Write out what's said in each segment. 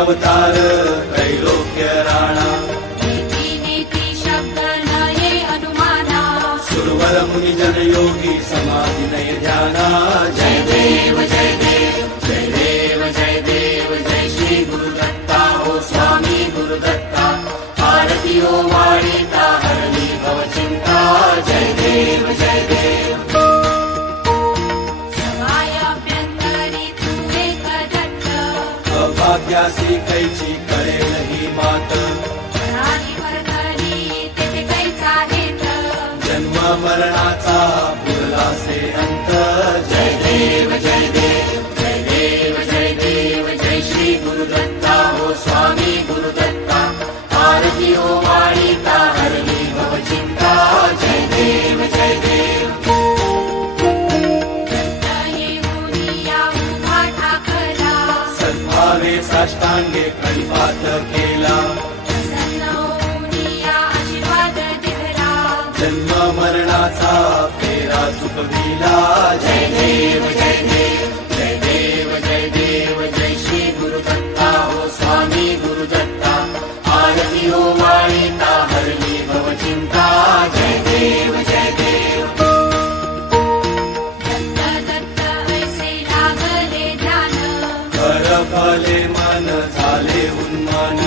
अवतार त्रैलोक्य राणा नीति शब्द नये अनुमाना सुरवर मुनि जन योगी समाधि नय ध्याना जय देव जय देव जय देव जय देव जय श्री गुरुदत्ता हो स्वामी गुरुदत्ता आरती ओ वाणीता हरली भव चिंता जय देव जय देव समायाभ्यंतरी तू एक दत्त अभाग्यासी कैची करे नहीं मात प्राणी वर्धनी तेथे कैचा हेत जन्म मरणाचा पुरला से अंत जय देव जय देव जय देव जय देव जय श्री गुरुदत्ता हो स्वामी गुरुदत्ता आरती ओ वाणीता हरली भव चिंता जय देव जय देव दत्त येऊनी या उभा ठाकरा सद्भावे साष्टांगे प्रणिपात केला प्रसन्न होऊनी या आशीर्वाद दिला जन्म मरणाचा फेरा चुकविला जय देव जय देव जय देव जय देव जय श्री गुरुदत्ता हो स्वामी गुरुदत्ता आरती ओ वाणीता हरली भव चिंता जय देव जय देव दत्त दत्त ऐसे लागले ध्यान कर फले मन झाले उन्मान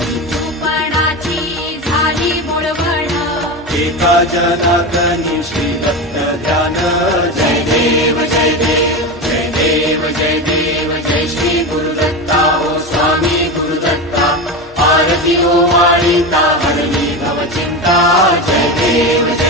निचूपणाची झाली मोडवण एका जनातनी श्री दत्त ध्यान जय देव जय देव जय देव जय देव जय श्री गुरुदत्ता हो स्वामी गुरुदत्ता आरती ओ वाणीता हरली भव चिंता जय देव जय